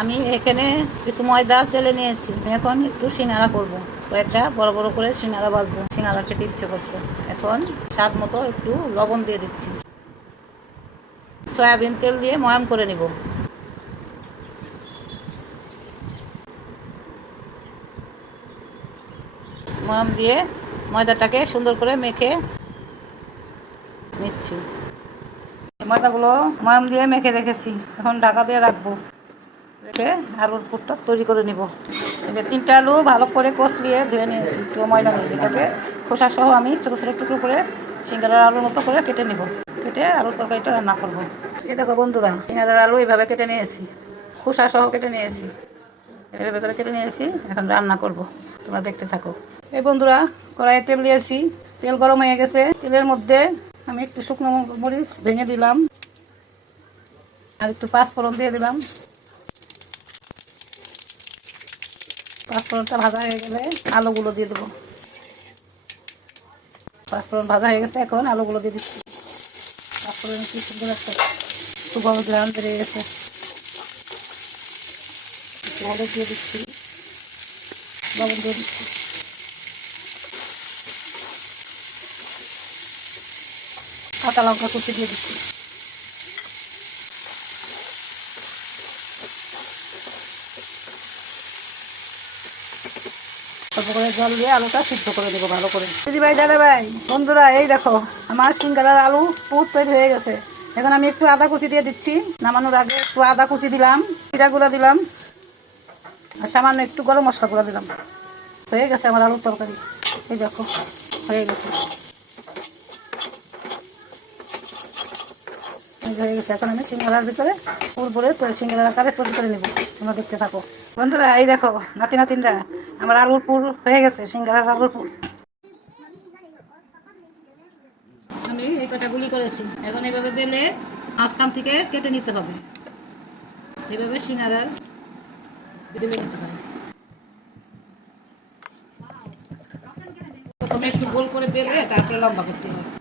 আমি এখানে কিছু ময়দা চেলে নিয়েছি। এখন একটু সিঙ্গারা করব। কয়েকটা বড় বড় করে সিঙ্গারা বাজবো সিঙ্গারা খেতে ইচ্ছে করছে। এখন স্বাদ মতো একটু লবণ দিয়ে দিচ্ছি। সয়াবিন তেল দিয়ে ময়াম করে নিব। ময়াম দিয়ে ময়দাটাকে সুন্দর করে মেখে নিচ্ছি। ময়দাগুলো ময়াম দিয়ে মেখে রেখেছি। এখন ঢাকা দিয়ে রাখব। রেখে আলুর পুরটা তৈরি করে নিব। যে তিনটা আলু ভালো করে কষলিয়ে ধুয়ে নিয়েছি একটু ময়দা নিয়ে এটাকে খোসা সহ আমি ছোটো ছোটো টুকরো করে সিঙ্গারার আলুর মতো করে কেটে নিব। কেটে আলুর তরকারিটা রান্না করব। এই দেখো বন্ধুরা, সিঙ্গারার আলু এইভাবে কেটে নিয়েছি, খোসা সহ কেটে নিয়েছি। এভাবে করে কেটে নিয়েছি, এখন রান্না করব। তোমরা দেখতে থাকো। এই বন্ধুরা, কড়াইয়ে তেল দিয়েছি। তেল গরম হয়ে গেছে। তেলের মধ্যে আমি একটু শুকনো মরিচ ভেঙে দিলাম। আর একটু পাঁচফোড়ন দিয়ে দিলাম। পাঁচফোড়নটা ভাজা হয়ে গেলে আলুগুলো দিয়ে দেবো। পাঁচফোড়ন ভাজা হয়ে গেছে এখন, আলুগুলো দিয়ে দিচ্ছি। পাঁচফোড়ন কি সুন্দর একটা খুব ভালো গ্রাউন্ড বেরিয়ে গেছে। হলুদ দিয়ে দিচ্ছি। লবণ দিয়ে দিচ্ছি। কাঁচা লঙ্কা কুচি দিয়ে দিচ্ছি। অল্প করে জল দিয়ে আলুটা সিদ্ধ করে দেবো ভালো করে। দিদি ভাই, দাদা ভাই, বন্ধুরা, এই দেখো, আমার সিঙ্গারার আলু পুর তৈরি হয়ে গেছে। এখন আমি একটু আদা কুচি দিয়ে দিচ্ছি। নামানোর আগে একটু আদা কুচি দিলাম, জিরা গুঁড়া দিলাম, আর সামান্য একটু গরম মশলা গুঁড়া দিলাম। হয়ে গেছে আমার আলুর তরকারি। এই দেখো, হয়ে গেছে। হয়ে গেছে। এখন আমি সিঙ্গারার ভিতরে পুর ভরে সিঙ্গারার আকারে তৈরি করে নেব। তোমরা দেখতে থাকো। বন্ধুরা, এই দেখো, নাতি নাতিনরা আমার আলুর পুর হয়ে গেছে, সিঙ্গারার আলুর পুর আমি এই কটা গুলি করেছি। এখন এইভাবে বেলে মাঝখান থেকে কেটে নিতে হবে। এইভাবে সিঙ্গারার বেলে নিতে হবে প্রথমে একটু গোল করে বেলে, তারপরে লম্বা করতে হবে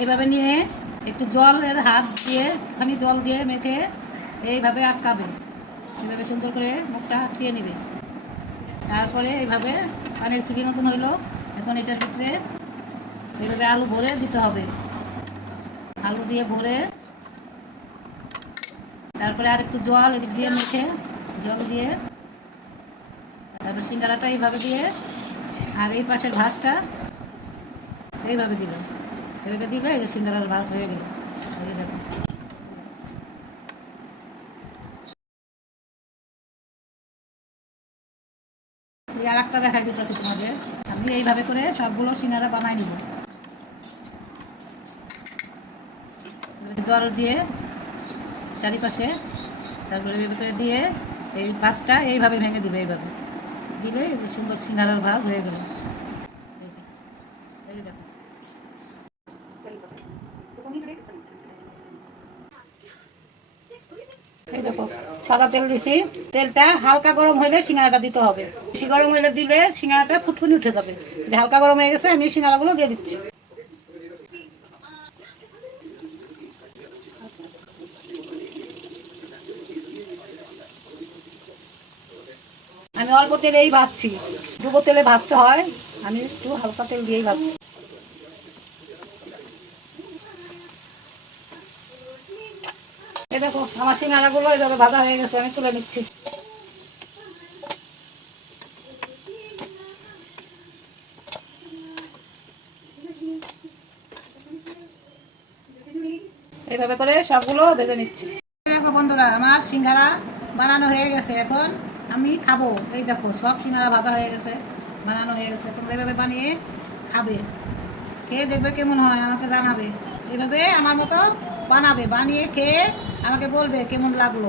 এইভাবে নিয়ে একটু জলের হাত দিয়ে, খানি জল দিয়ে মেখে এইভাবে আটকাবে। এইভাবে সুন্দর করে মুখটা আটকিয়ে নেবে। তারপরে এইভাবে পানির ফিরির মতন হইল। এখন এটার ভিতরে এইভাবে আলু ভরে দিতে হবে। আলু দিয়ে ভরে তারপরে আর একটু জল এদিক দিয়ে মেখে জল দিয়ে তারপরে সিঙ্গারাটা এইভাবে দিয়ে আর এই পাশের ভাতটা এইভাবে দিলাম এভাবে দিলে এই যে সিঙ্গারার ভাজ হয়ে গেল এই দেখো আর একটা দেখাই দিতে তোমাদের আমি এইভাবে করে সবগুলো সিঙ্গারা বানাই নিব জল দিয়ে চারিপাশে তারপরে এভাবে দিয়ে এই ভাজটা এইভাবে ভেঙে দিবে এইভাবে দিলে সুন্দর সিঙ্গারার ভাজ হয়ে গেল এই দেখো সাদা তেল দিছি। তেলটা হালকা গরম হলে সিঙ্গারাটা দিতে হবে। বেশি গরম হলে দিলে সিঙ্গারাটা ফুটফুনি উঠে যাবে। হালকা গরম হয়ে গেছে, আমি সিঙ্গারাগুলো দিয়ে দিচ্ছি। আমি অল্প তেলেই ভাজছি। ডুবো তেলে ভাজতে হয়, আমি একটু হালকা তেল দিয়েই ভাজছি। এই দেখো, আমার সিঙ্গারাগুলো এইভাবে ভাজা হয়ে গেছে, আমি তুলে নিচ্ছি। এইভাবে করে সবগুলো ভেজে নিচ্ছি। দেখো বন্ধুরা, আমার সিঙ্গারা বানানো হয়ে গেছে। এখন আমি খাব। এই দেখো, সব সিঙ্গারা ভাজা হয়ে গেছে, বানানো হয়ে গেছে। তোমরা এভাবে বানিয়ে খাবে। খেয়ে দেখবে কেমন হয়, আমাকে জানাবে। এভাবে আমার মতো বানাবে। বানিয়ে খেয়ে আমাকে বলবে কেমন লাগল?